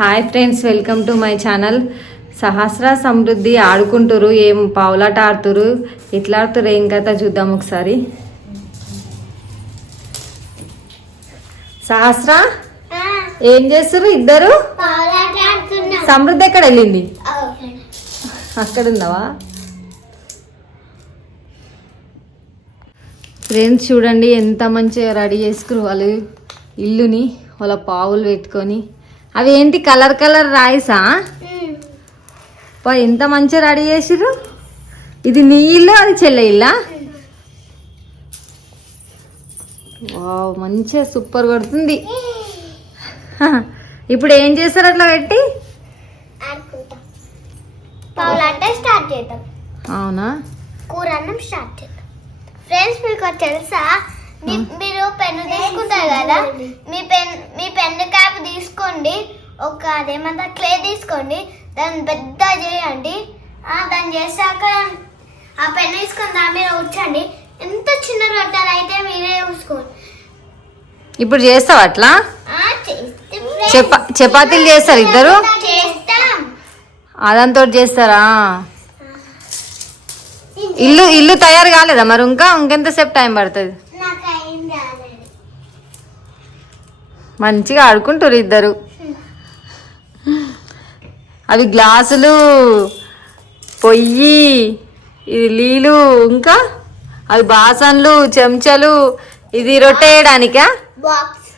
Hi friends welcome to my channel Sahasra Samruddhi ఆడుకుంటారు ఏం పావులాట ఆడుతురు ఎట్లా ఆడుతురు ఏం కథ చూద్దాం ఒకసారి. సహస్ర ఏం చేస్తారు ఇద్దరు? సమృద్ధి ఎక్కడ వెళ్ళింది? అక్కడ ఉందావా ఫ్రెండ్స్ చూడండి ఎంత మంచిగా రెడీ చేసుకురు వాళ్ళు. ఇల్లుని వాళ్ళ పావులు పెట్టుకొని. అవి ఏంటి కలర్ కలర్ రాయిసా? పా ఎంత మంచిగా రెడీ చేసిర్రు. ఇది నీ ఇల్లు అది చెల్లె ఇల్లా? వావ్ మంచిగా సూపర్ కొడుతుంది. ఇప్పుడు ఏం చేస్తారు అట్లా పెట్టి? పావులంటే స్టార్ట్ చేద్దాం. అవునా? కూర అన్నం స్టార్ట్ చేద్దాం. ఫ్రెండ్స్ మీకు తెలుసా? మీరు పెన్ను తీసుకుంటారు కదా? మీ పెన్ మీ పెన్ను క్యాప్ తీసుకోండి ఒక అదేమంటారు క్లే తీసుకోండి. దాన్ని పెద్ద చేయండి. దాన్ని చేశాక ఆ పెన్ను తీసుకొని దాని మీద ఉంచండి ఎంత చిన్న రొట్టెలు అయితే మీరే చూసుకోండి. ఇప్పుడు చేస్తావు అట్లా. చపా చపాతీలు చేస్తారు ఇద్దరు? అదంతో చేస్తారా? ఇల్లు ఇల్లు తయారు కాలేదా మరి ఇంకా? ఇంకెంతసేపు టైం పడుతుంది? మంచిగా ఆడుకుంటారు ఇద్దరు. అవి గ్లాసులు పొయ్యి ఇది నీళ్ళు ఇంకా అవి బాసన్లు చెంచాలు ఇది రొట్టె వేయడానికా బాక్స్.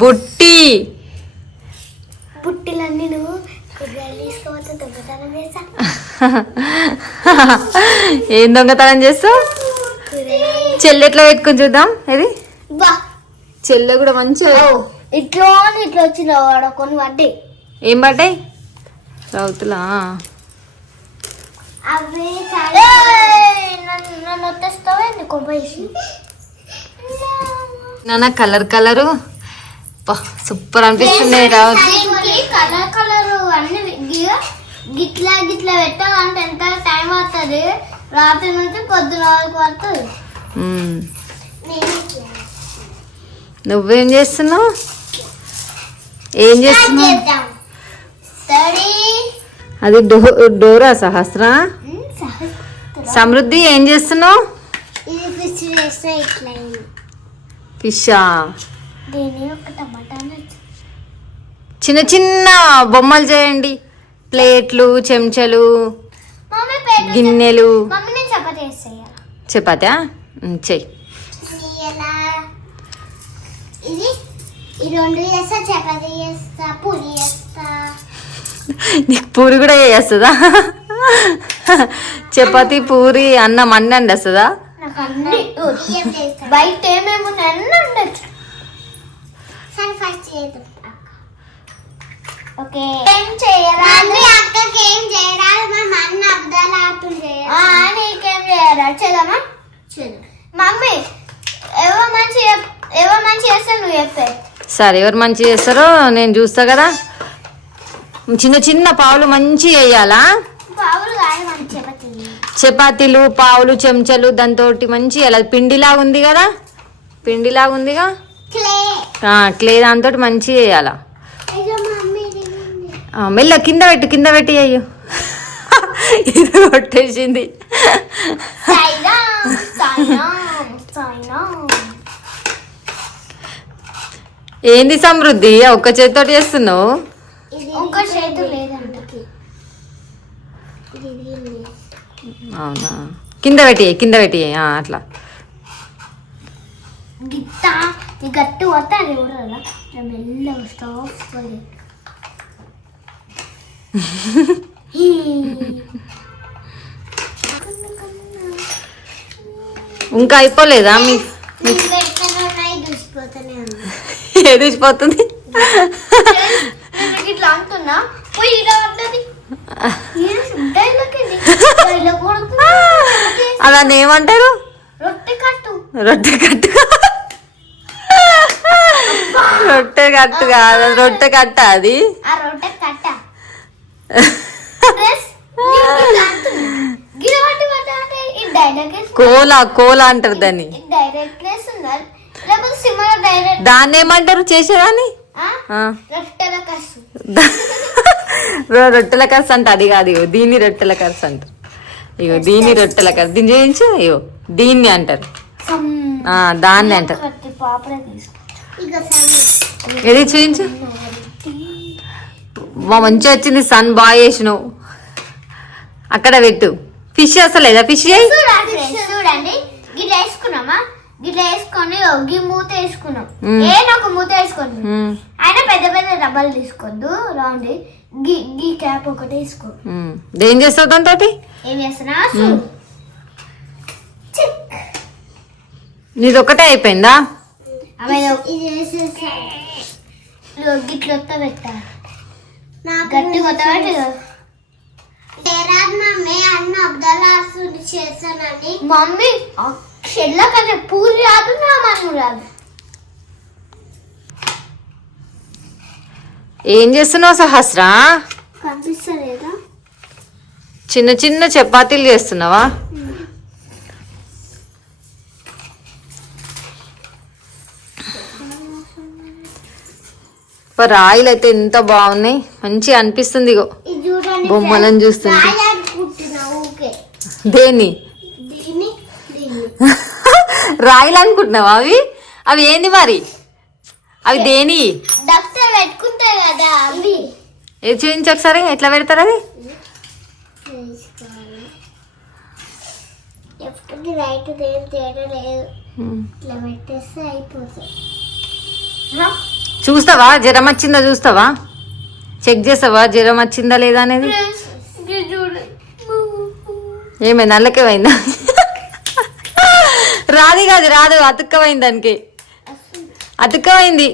బుట్టి. నువ్వు ఏం దొంగతనం చేస్తావు? చెల్లి ఎట్లా పెట్టుకుని చూద్దాం ఇది చెల్లె కూడా మంచిగా ఇట్లా ఇట్లా వచ్చిన వాడు కొన్ని వడ్డీ. ఏం పడ్డాయి? రౌతులా నన్ను కలర్ కలరు? సూపర్ అనిపిస్తుంది రావు కలర్ కలర్ అన్ని గిట్లా గిట్లా పెట్టాలంటే ఎంత టైం అవుతుంది రాత్రి నుంచి పొద్దున వరకు పడుతుంది. నువ్వేం చేస్తున్నావు? ఏం చేస్తున్నావు? అది డోరా సహస్ర. సమృద్ధి ఏం చేస్తున్నావు? ఫిష్. చిన్న చిన్న బొమ్మలు చేయండి. ప్లేట్లు చెంచాలు గిన్నెలు. చపాతీ చెయ్యి ఇది ఈ రెండు చేస్తా చపాతీ చేస్తా పూరి నీకు పూరి కూడా చేస్తుందా? చపాతి పూరి అన్నం అన్నండి అన్ని బయట మమ్మీ ఎవరు మంచి చెప్- ఎవరు మంచి చేస్తే నువ్వు చెప్పే? సరే ఎవరు మంచి చేస్తారో నేను చూస్తా కదా. చిన్న చిన్న పావులు మంచి వేయాలా? చపాతీలు. పావులు చెంచాలు దాంతో మంచి అది పిండిలాగా ఉంది కదా? పిండిలాగా ఉందిగా? క్లే. దాంతో మంచి వేయాలా? మెల్ల కింద పెట్టు కింద పెట్టి అయ్యో ఇది కొట్టేసింది. ఏంది సమృద్ధి? ఒక్క చేతితోటి చేస్తున్నావు? అవునా? కింద పెట్టి కింద పెట్టి అట్లా. గిట్ట ఈ గట్టు వస్తే అది ఎవరಲ್ಲ మెల్లగా స్టాప్ ఇంకా అయిపోలేదా? మీ వచ్చిపోతుంది ఇట్లా అంటున్నా పోయి ఇలా పడ్డది అలా ఏమంటారు? రొట్టె కట్టు. రొట్టె కట్టు. రొట్టె కట్టు కాదు రొట్టె కట్ట అది. కోల కోల అంటారు దాన్ని. దాన్ని ఏమంటారు చేసేదాన్ని. రొట్టెల కర్స్. అంట అది కాదు ఇగో దీన్ని రొట్టెల కర్స్ అంటారు ఇగో దీన్ని రొట్టెల కర్స్. దీన్ని చేయించు ఇగో దీన్ని అంటారు. దాన్ని అంటారు. ఏది చూపించు మా మంచిగా వచ్చింది సన్ బాగా చేసినావు. అక్కడ పెట్టు. ఫిష్ వస్తలేదా ఫిష్ చేయి. చూడండి గిట్ల వేసుకొని ఓ గి మూత వేసుకున్నాం. ఏ ఒక మూత వేసుకోండి. ఉమ్, ఆయన పెద్ద పెద్ద డబ్బాలు తీసుకోవద్దు రౌండ్ గీ గీ క్యాప్ ఒకటి వేసుకో. ఏం చేస్తావు దాంతో ఏం చేస్తున్నా. నీది ఒకటే అయిపోయిందా? గిట్ల గట్టి కొత్త మమ్మీ అన్న అబ్దల్లా చేస్తానండి మమ్మీ పూరి రాదు నా మన్ను రాదు. ఏం చేస్తున్నావు సహస్రా? కనిపిస్తలేదా? చిన్న చిన్న చపాతీలు చేస్తున్నావా? రాయిలు అయితే ఎంత బాగున్నాయి. మంచిగా అనిపిస్తుంది ఇగో. బొమ్మలను ఊకే దేని? రాయిలు అనుకుంటున్నావా అవి? అవి ఏంది మరి? అవి దేని? చూపించి ఒకసారి ఎట్లా పెడతారు అది చూస్తావా? జ్వరం వచ్చిందా చూస్తావా? చెక్ చేస్తావా? జ్వరం వచ్చిందా లేదా అనేది? ఏమైంది? నల్లకే పోయిందా రాది అతుక్కమైంది దానికి. అతుక్కమైంది.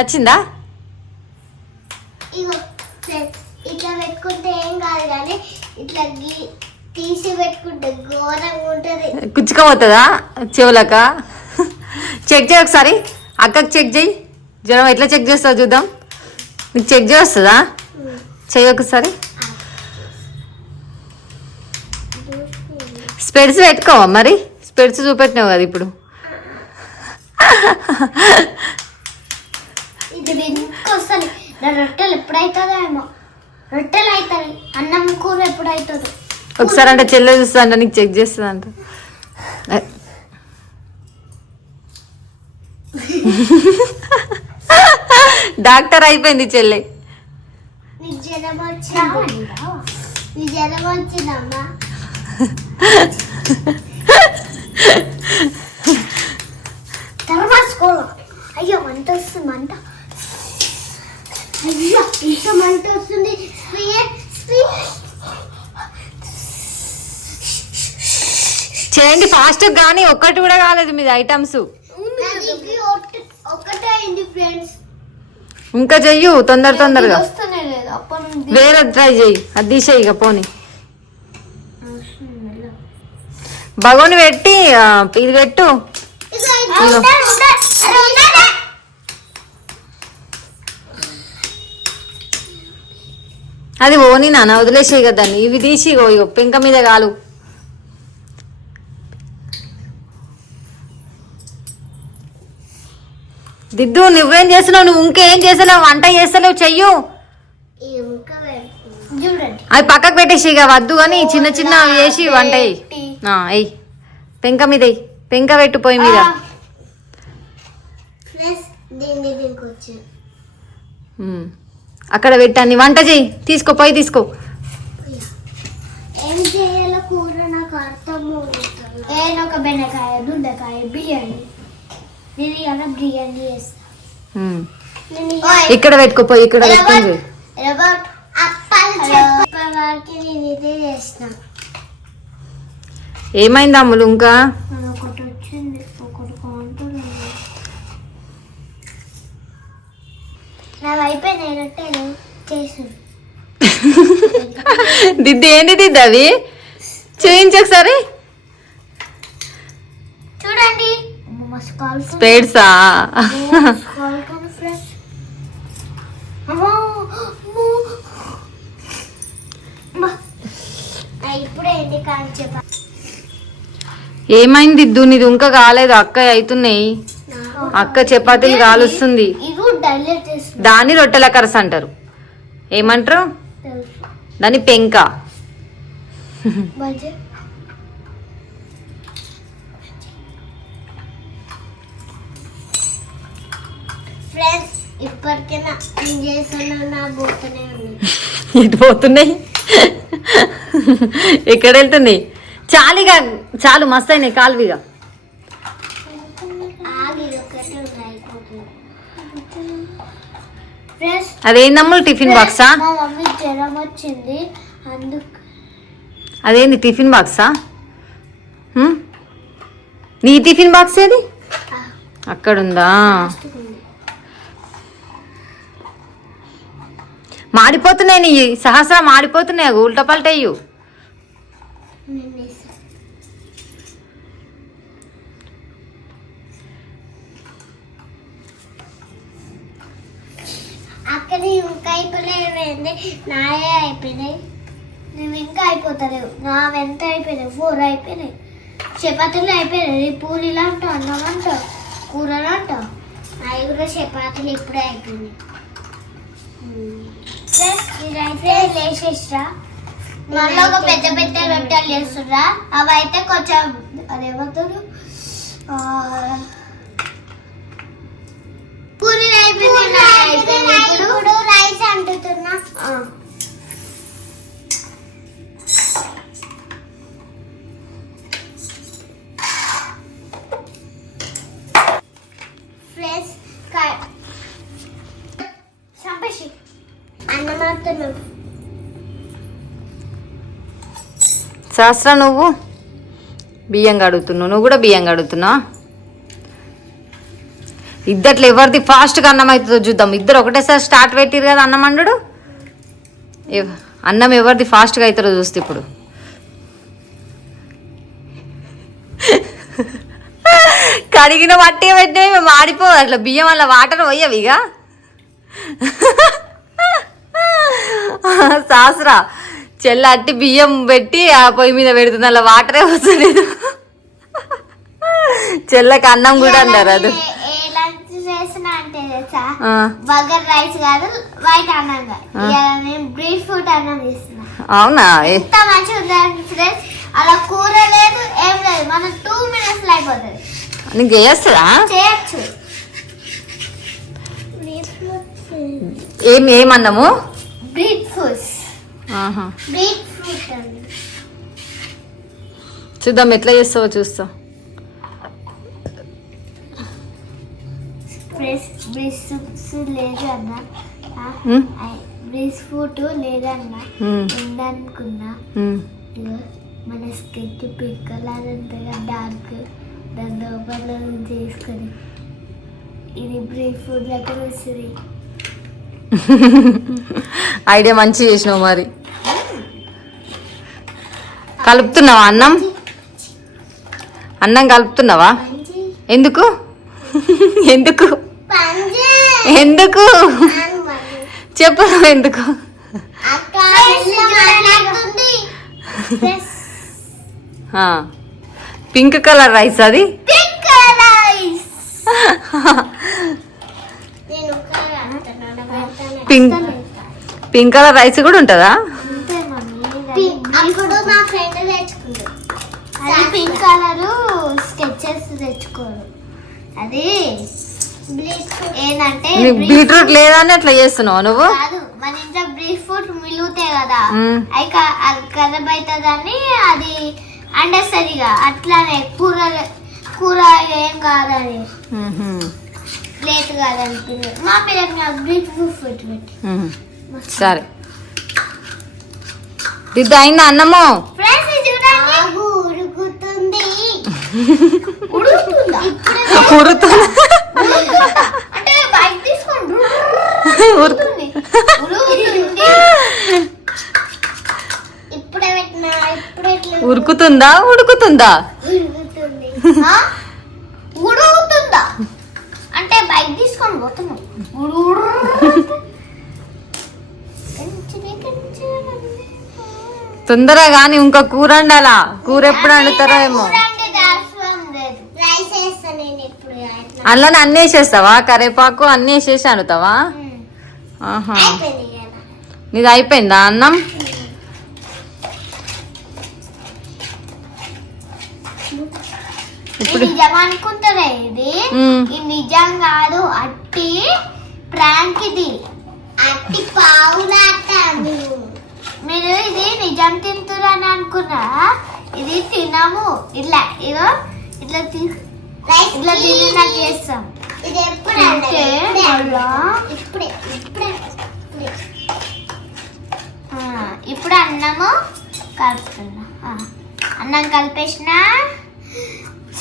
వచ్చిందా? ఇట్లా పెట్టుకుంటే ఏం కాదు కానీ ఇట్లా తీసి పెట్టుకుంటే ఘోరంగా ఉంటది. కుచ్చుకపోతుందా చెవులక? చెక్ చేయి ఒకసారి. అక్కకి చెక్ చేయి. జ్వరం ఎట్లా చెక్ చేస్తావు చూద్దాం. నీకు చెక్ చేస్తుందా చెయ్యి ఒకసారి. స్పెడ్స్ పెట్టుకోవా మరి? స్పెడ్స్ చూపెట్టినావు కదా ఇప్పుడు. ఇది ఇంకొస్తుంది నా రొట్టెలు ఎప్పుడైతుందో ఏమో రొట్టెలు అవుతాయి అన్నం కూర ఎప్పుడు అవుతుందో ఒకసారి అంటే చెల్లె చూస్తా అంట నీకు చెక్ చేస్తుంది అంట డాక్టర్ అయిపోయింది చెల్లె. జ్వరం వచ్చిందమ్మా తర్వాత స్కూల్. అయ్యో మంట వస్తుంది మంట. అయ్యో ఇంత మంట వస్తుంది. చేయండి ఫాస్ట్ కానీ ఒక్కటి కూడా కాలేదు మీది ఐటమ్స్ ఇంకా చెయ్యు తొందర తొందరగా. వేరే ట్రై చెయ్యి అది తీసేయి ఇక పోని. బగోని పెట్టి ఇది పెట్టు. అది ఓని నాన్న వదిలేసేయి కదా దాన్ని ఇవి తీసి ఇగో ఇగో పెంక మీద కాలు. దిద్దు నువ్వేం చేస్తున్నావు? నువ్వు ఇంకేం చేస్తలేవు వంట చేస్తలేవు చెయ్యు. అవి పక్కకు పెట్టేసి ఇక వద్దు అని చిన్న చిన్న వేసి వంట ఎయ్ పెంక మీద. పెంక పెట్టు పొయ్యి మీద. అక్కడ పెట్టాన్ని వంట చెయ్యి. తీసుకో పోయి. తీసుకో నేను ఒక బెండకాయ దొండకాయ బిర్యానీ. నేను ఇలా బిర్యానీ ఇక్కడ పెట్టుకో పోయి ఇక్కడ పెట్టుకొని ఏమైంది అమ్ములు ఇంకా? దిద్దు ఏంది దిద్దు అవి? చూయించు ఒకసారి. చూడండి. స్పేడ్సా కాల్ కానీ ఫ్రెష్ అమ్మో అమ్మో. అమ్మా. ఆ, ఇప్పుడే ఏంటి కాల్ చెప్ప ఏమైంది దిద్దు నీది ఇంకా కాలేదు అక్క అవుతున్నాయి అక్క చపాతీలు కాలుస్తుంది. దాన్ని రొట్టెల కరస అంటారు. ఏమంటారు? దాన్ని పెంక. ఫ్రెండ్స్ ఇప్పటికైనా నేను చేస్తున్నా నా పోతూనే ఇటు పోతున్నాయి. ఎక్కడ వెళ్తున్నాయి చాలిగా చాలు మస్తు అయినాయి కాలువిగా. అదేందమ్ములు టిఫిన్ బాక్సా? వచ్చింది అదేంది టిఫిన్ బాక్సా? నీ టిఫిన్ బాక్స్ ఏది? అక్కడుందా? ఉంది. మాడిపోతున్నాయి నీ సహస్రం మాడిపోతున్నాయి అవి ఉల్టా పల్టయ్యు నేను వేసా. అక్కడ ఇంకా అయిపోలేదు నాయే అయిపోయినాయి. నువ్వు ఇంకా అయిపోతలేవు. నా వెంత అయిపోయినాయి? ఫోర్ అయిపోయినాయి. చపాతీలు అయిపోయినాయి. పూరీలు అంటావు అన్నం అంటావు కూరలు అంటావు అవి కూడా చపాతీలు ఇప్పుడే అయిపోయినాయి. ఇదైతే లేచేస్తా మళ్ళీ ఒక పెద్ద పెద్ద రొట్టెలు చేస్తుర్రా అవి అయితే కొంచెం అదేమంటారు? ఆ, పూరీలు అయిపోయినాయి ఇప్పుడు రైస్ అంటుతున్నా. సహస్ర నువ్వు? బియ్యం కడుగుతున్నావు. నువ్వు కూడా బియ్యం కడుగుతున్నావు? ఇద్దట్లో ఎవరిది ఫాస్ట్గా అన్నం అవుతుందో చూద్దాం. ఇద్దరు ఒకటేసారి స్టార్ట్ పెట్టిరు కదా అన్నం అండు అన్నం ఎవరిది ఫాస్ట్గా అవుతారో చూస్తే ఇప్పుడు. కడిగిన మట్టి పెట్టినవి మేము మాడిపో అట్లా బియ్యం వల్ల వాటర్ పోయవి ఇక. శాస్త్ర చెల్ల అట్టి బియ్యం పెట్టి ఆ పొయ్యి మీద పెడుతుంది అలా వాటరే వస్తలేదు చెల్లకి అన్నం కూడా అంటారు అది. బర్గర్ రైస్ కాదు వైట్ అన్నం నేను అన్నం చేస్తున్నా. అవునా? ఎంత మంచిగా ఫ్రెండ్స్? అలా కూర లేదు ఏం లేదు. మన టూ మినిట్స్ అయిపోతుంది. నీకు చేస్తుందా చేయొచ్చు. ఏం ఏమన్నాము బ్రీడ్ చూద్దాం ఎట్లా చేస్తావో చూస్తా. బ్రీడ్ ఫుడ్ లేదన్నా. ఉందనుకున్నా. మన స్కెచ్ పింక్ కలర్ ఉంటుంది డార్క్ దాని లోపల నుంచి తీసుకొని. ఇది బ్రీడ్ ఫుడ్ దగ్గర వస్తుంది ఐడియా మంచి చేసినావు మరి. కలుపుతున్నావా అన్నం? అన్నం కలుపుతున్నావా? ఎందుకు? ఎందుకు? ఎందుకు? చెప్పు ఎందుకు? పింక్ కలర్ రైస్ అది? పింక్ పింక్ కలర్ రైస్ కూడా ఉంటుందా? అప్పుడు మా ఫ్రెండ్ తెచ్చుకుంది. అది పింక్ కలర్ స్కెచెస్ తెచ్చుకోరు. అది ఏంటంటే బీట్రూట్ లేదా అని అట్లా చేస్తున్నావు నువ్వు? కాదు మన ఇంట్లో బ్రీఫ్ ఫుడ్ మిలుగుతాయి కదా. అవి ఖరాబ్ అవుతుందని అది అండేస్తుంది ఇక అట్లానే కూర కూర ఏం కాదని. లేట్ కాదనిపింది మా బ్రీఫ్ ఫుడ్ పెట్టి. సరే దిద్దు అయిందా అన్నము ఫ్రెండ్స్ ఇది చూడండి ఉడుకుతుంది ఉడుకుతుందా ఉరుతున్నా అంటే బైక్ తీసుకోండి ఉరుకు ఉడుకుతుంది ఇప్పుడే పెట్టినా ఇప్పుడే ఎట్లా ఉరుకుతుందా ఉడుకుతుందా? ఉడుకుతుందా? అంటే బైక్ తీసుకొని పోతున్నాం. తొందరగా కానీ ఇంకా కూర వండాలా? కూర ఎప్పుడు వండుతారో ఏమో. అందులోనే అన్నీ వేసేస్తావా? కరేపాకు అన్నీ వేసేసి అనుతావా ఆహా. నీది అయిపోయిందా అన్నం? ఇప్పుడు అనుకుంటారా. ఇది. నిజం కాదు అట్టి ప్రాంక్ ఇది అట్టి పావులాట మీరు ఇది నిజం తింటురని అనుకున్నా? ఇది తినము. ఇట్లా ఇగో ఇట్లా ఇట్లా తిని నాకు చేస్తాం. ఇది ఎప్పుడు అంటే ఇప్పుడే. ఇప్పుడే ఇప్పుడు. అన్నము కలుపుతున్నా. అన్నం కలిపేసిన?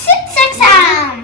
Six exam